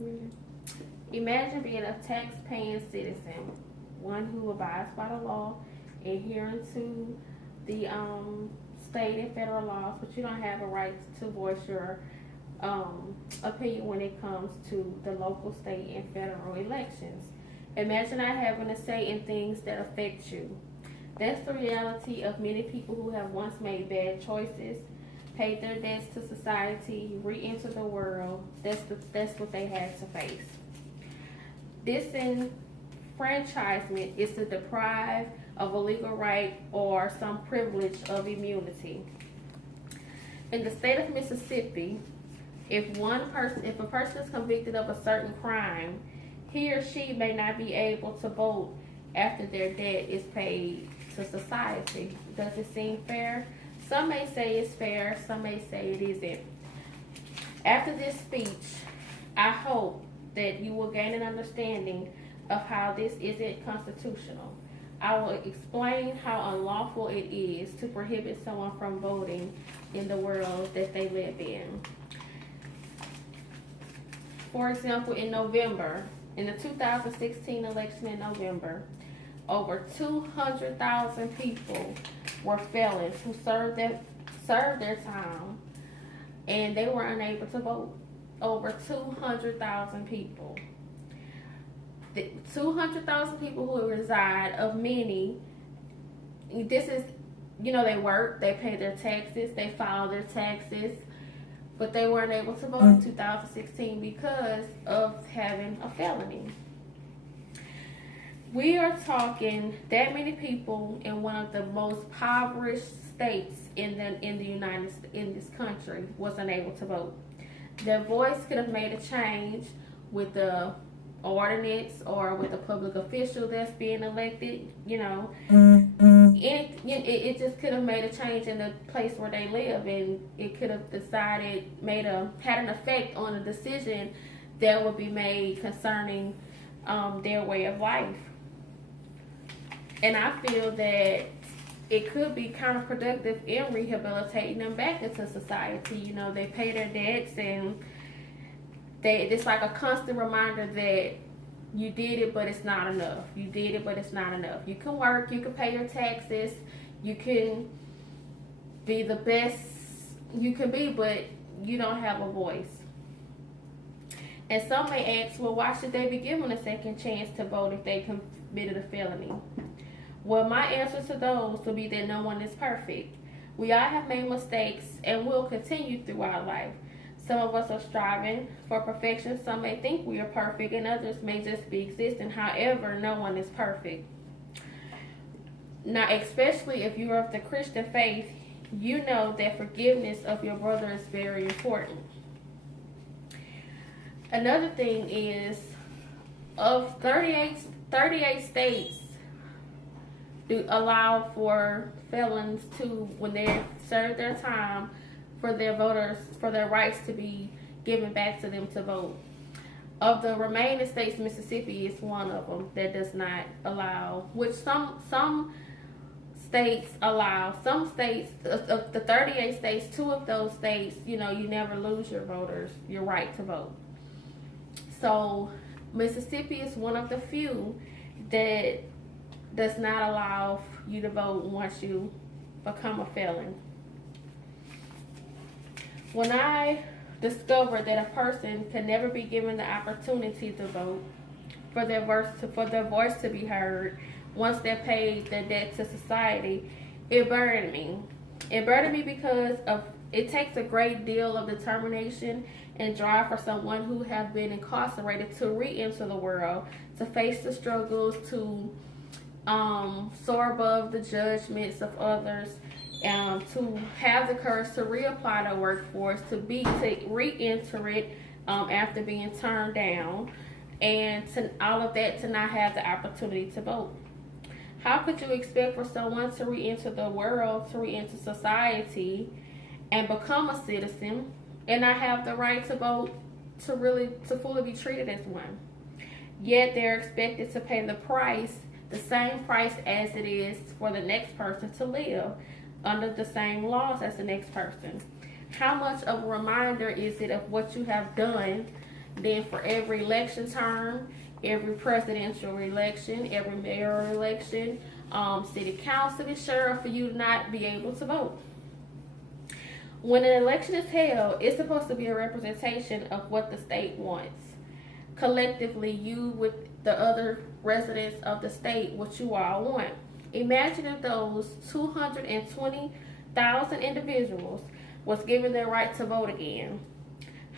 Mhm. Imagine being a tax-paying citizen, one who abides by the law, adhering to the state and federal laws, but you don't have a right to voice your opinion when it comes to the local, state, and federal elections. Imagine not having a say in things that affect you. That's the reality of many people who have once made bad choices, paid their debts to society, re-entered the world. That's what they had to face. Disenfranchisement is to deprive of a legal right or some privilege of immunity. In the state of Mississippi, if a person is convicted of a certain crime, he or she may not be able to vote after their debt is paid to society. Does it seem fair? Some may say it's fair, some may say it isn't. After this speech, I hope that you will gain an understanding of how this isn't constitutional. I will explain how unlawful it is to prohibit someone from voting in the world that they live in. For example, in the 2016 election in November, over 200,000 people were felons who served their time, and they were unable to vote. Over 200,000 people. The 200,000 people who reside, of many, this is, they work, they pay their taxes, they file their taxes, but they weren't able to vote in 2016 because of having a felony. We are talking that many people in one of the most impoverished states in this country was unable to vote. Their voice could have made a change with the ordinance or with a public official that's being elected. It just could have made a change in the place where they live, and it could have had an effect on a decision that would be made concerning their way of life. And I feel that it could be counterproductive in rehabilitating them back into society. They pay their debts, and it's like a constant reminder that you did it, but it's not enough. You did it, but it's not enough. You can work, you can pay your taxes, you can be the best you can be, but you don't have a voice. And some may ask, well, why should they be given a second chance to vote if they committed a felony? Well, my answer to those will be that no one is perfect. We all have made mistakes and will continue throughout life. Some of us are striving for perfection. Some may think we are perfect, and others may just be existing. However, no one is perfect. Now, especially if you are of the Christian faith, you know that forgiveness of your brother is very important. Another thing is, of 38 states do allow for felons to, when they serve their time, for their rights to be given back to them to vote. Of the remaining states, Mississippi is one of them that does not allow, which some states allow. Some states, of the 38 states, 2 of those states, you never lose your right to vote. So Mississippi is one of the few that does not allow you to vote once you become a felon. When I discovered that a person can never be given the opportunity to vote, for their voice to be heard once they've paid their debt to society, it burdened me. It burdened me because it takes a great deal of determination and drive for someone who have been incarcerated to re-enter the world, to face the struggles, to soar above the judgments of others, to have the courage to reapply to workforce, to re-enter it after being turned down, and to all of that, to not have the opportunity to vote. How could you expect for someone to re-enter the world, to re-enter society, and become a citizen, and not have the right to vote, to fully be treated as one? Yet they're expected to pay the same price as it is for the next person to live under the same laws as the next person. How much of a reminder is it of what you have done Then for every election term, every presidential election, every mayoral election, city council is sure for you to not be able to vote. When an election is held, it's supposed to be a representation of what the state wants. Collectively, you with the other residents of the state, what you all want. Imagine if those 220,000 individuals was given their right to vote again.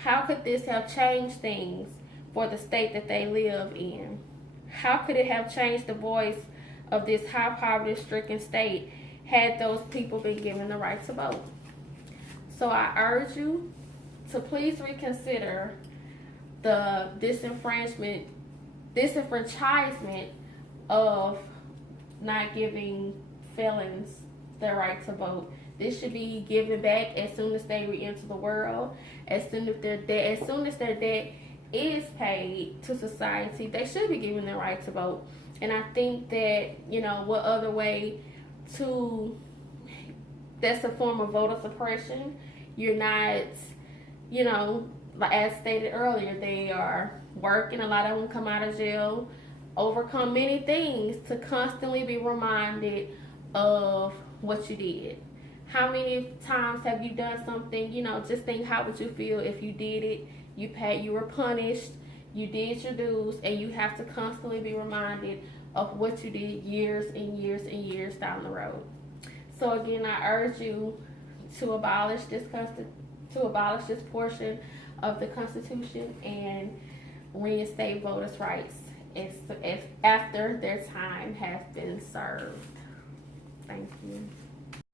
How could this have changed things for the state that they live in? How could it have changed the voice of this high poverty-stricken state had those people been given the right to vote? So I urge you to please reconsider the disenfranchisement of not giving felons their right to vote. This should be given back as soon as they re-enter the world, as soon as their debt is paid to society. They should be given their right to vote. And I think that, what other way that's a form of voter suppression. You're not, as stated earlier, they are working. A lot of them come out of jail, overcome many things to constantly be reminded of what you did. How many times have you done something, just think, how would you feel if you did it, you were punished, you did your dues, and you have to constantly be reminded of what you did years and years and years down the road. So again, I urge you to abolish this portion of the Constitution and reinstate voters' rights as after their time has been served. Thank you.